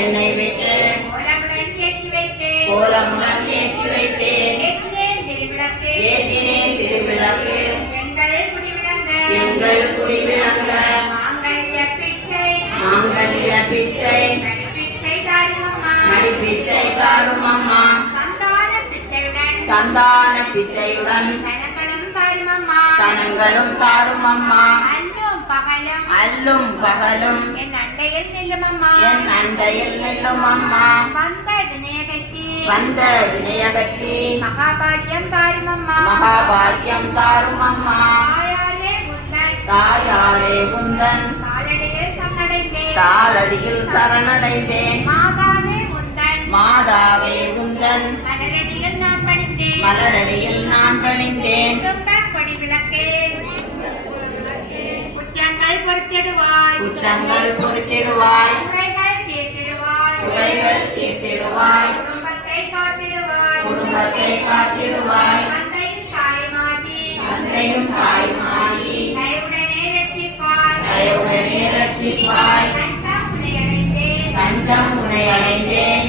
எண்ணெய் விட்டு கோலமுடன் ஏற்றி வைத்தேன். ஏற்றினேன் திருவிளக்கு எங்கள் குடி விளங்க. மாங்கல்ய பிச்சை மடிப்பிச்சை தாரும் அம்மா. சந்தான பிச்சையுடன் தனங்களும் தாரும் அம்மா. அல்லும் பகலும் என் அண்டையில் நில்லும் அம்மா. வந்த வினையகற்றி மகாபாக்கியம் தாரும் அம்மா. தாயாரே குந்தன் தாளடியில் சரணடைந்தேன். மாதாவே குந்தன் மலரடியில் நான் பணிந்தேன். குற்றங்கள் பொறுத்திடுவாய் குறைகள் தீர்த்திடுவாய் குடும்பத்தை காத்திடுவாய். தந்தையும் தாயுமாகி தயவுடனே ரட்சிப்பாய். தஞ்சம் உனை அடைந்தேன்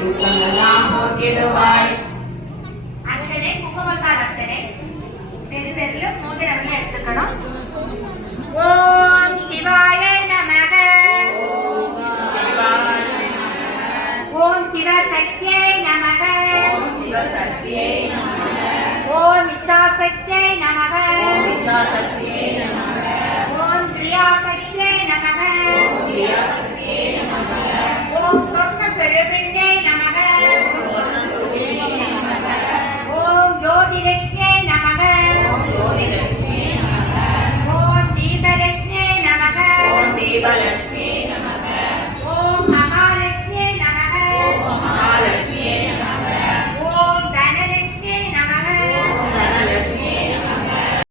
துக்கமெல்லாம் போக்கிடுவாய். அர்ச்சனை குங்குமத்தால் அர்ச்சனை பெரு மோதிரம் எடுத்துக்கணும். ஓம் சிவாய நமக. ஓம் சிவசக்தியே நமக. ஓம் இச்சாசக்தியே நமக. ஓம் கிரியாசக்தியே நமக.